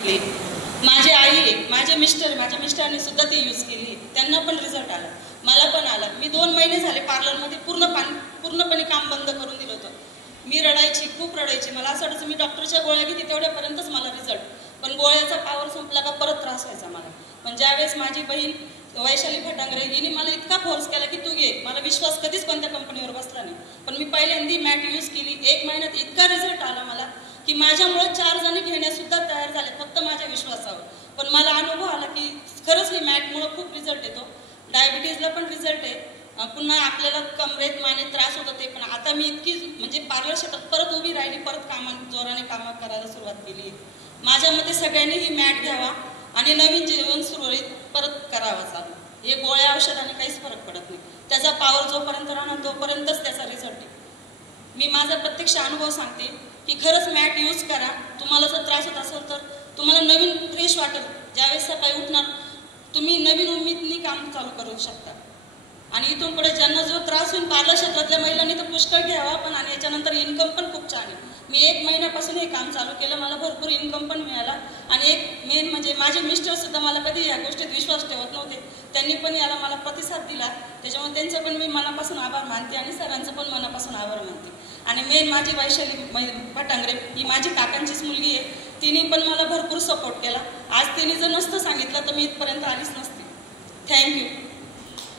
माझी आई, माझे मिस्टरांनी सुद्धा ते यूज केली, त्यांना पण रिझल्ट आला, मला पण आला। मी 2 महिने झाले पार्लरमध्ये पूर्णपणे काम बंद करून दिलं होतं। मी रडायची, खूप रडायची, मला असं वाटायचं मी डॉक्टरच्या गोळ्या घेते तेवढ्यापर्यंतच मला रिझल्ट, पण गोळ्याचा पावर संपला का परत त्रास व्हायचा मला। पण ज्यावेळेस माझी बहीण वैशाली फटांगरे हिने मला इतका फोर्स केला की तू घे, मला विश्वास कधीच कोणत्या कंपनीवर बसला नाही, पण मी पहिल्यांदी मॅट यूज केली। 1 महिन्यात इतका रिझल्ट आला मला की माझ्यामुळे 4 जण घेण्यासुद्धा तयार झाले, फक्त माझ्या विश्वासावर। पण मला अनुभव आला की खरंच हे मॅटमुळे खूप रिझल्ट येतो। डायबिटीजला पण रिझल्ट आहे, पुन्हा आपल्याला कमरेत मानेत त्रास होतो ते पण। आता मी इतकी म्हणजे पार्लर क्षेत्रात परत उभी राहिली, परत जोराने काम करायला सुरुवात केली। माझ्या मते सगळ्यांनी ही मॅट घ्यावा आणि नवीन जीवन सुरळीत परत करावा चालू। हे गोळ्या औषधाने काहीच फरक पडत नाही, त्याचा पावर जोपर्यंत राहणार तोपर्यंतच त्याचा रिझल्ट आहे। मी माझा प्रत्यक्ष अनुभव सांगते की खरंच मॅट यूज करा। तुम्हाला जर त्रास होत असेल तर तुम्हाला नवीन फ्रेश वाटेल, ज्यावेळेस सकाळी उठणार तुम्ही नवीन उमेदनी काम चालू करू शकता। आणि इथून पुढे ज्यांना जो त्रास होईल पार्लर क्षेत्रातल्या महिलांनी तर पुष्कळ घ्यावा पण, आणि याच्यानंतर इन्कम पण खूप छान आहे। मी 1 महिन्यापासून हे काम चालू केलं, मला भरपूर इन्कम पण मिळाला। आणि एक मेन म्हणजे माझे मिस्टर सुद्धा मला कधी या गोष्टीत विश्वास ठेवत नव्हते, त्यांनी पण याला मला प्रतिसाद दिला, त्याच्यामुळे त्यांचं पण मी मनापासून आभार मानते आणि सरांचं पण मनापासून आभार मानते। आणि मेन माझी वैशाली फटांगरे ही माझी काकांचीच मुलगी आहे, तिने पण मला भरपूर सपोर्ट केला। आज तिने जर नसतं सांगितलं तर मी इथपर्यंत आलीच नसते। थँक्यू।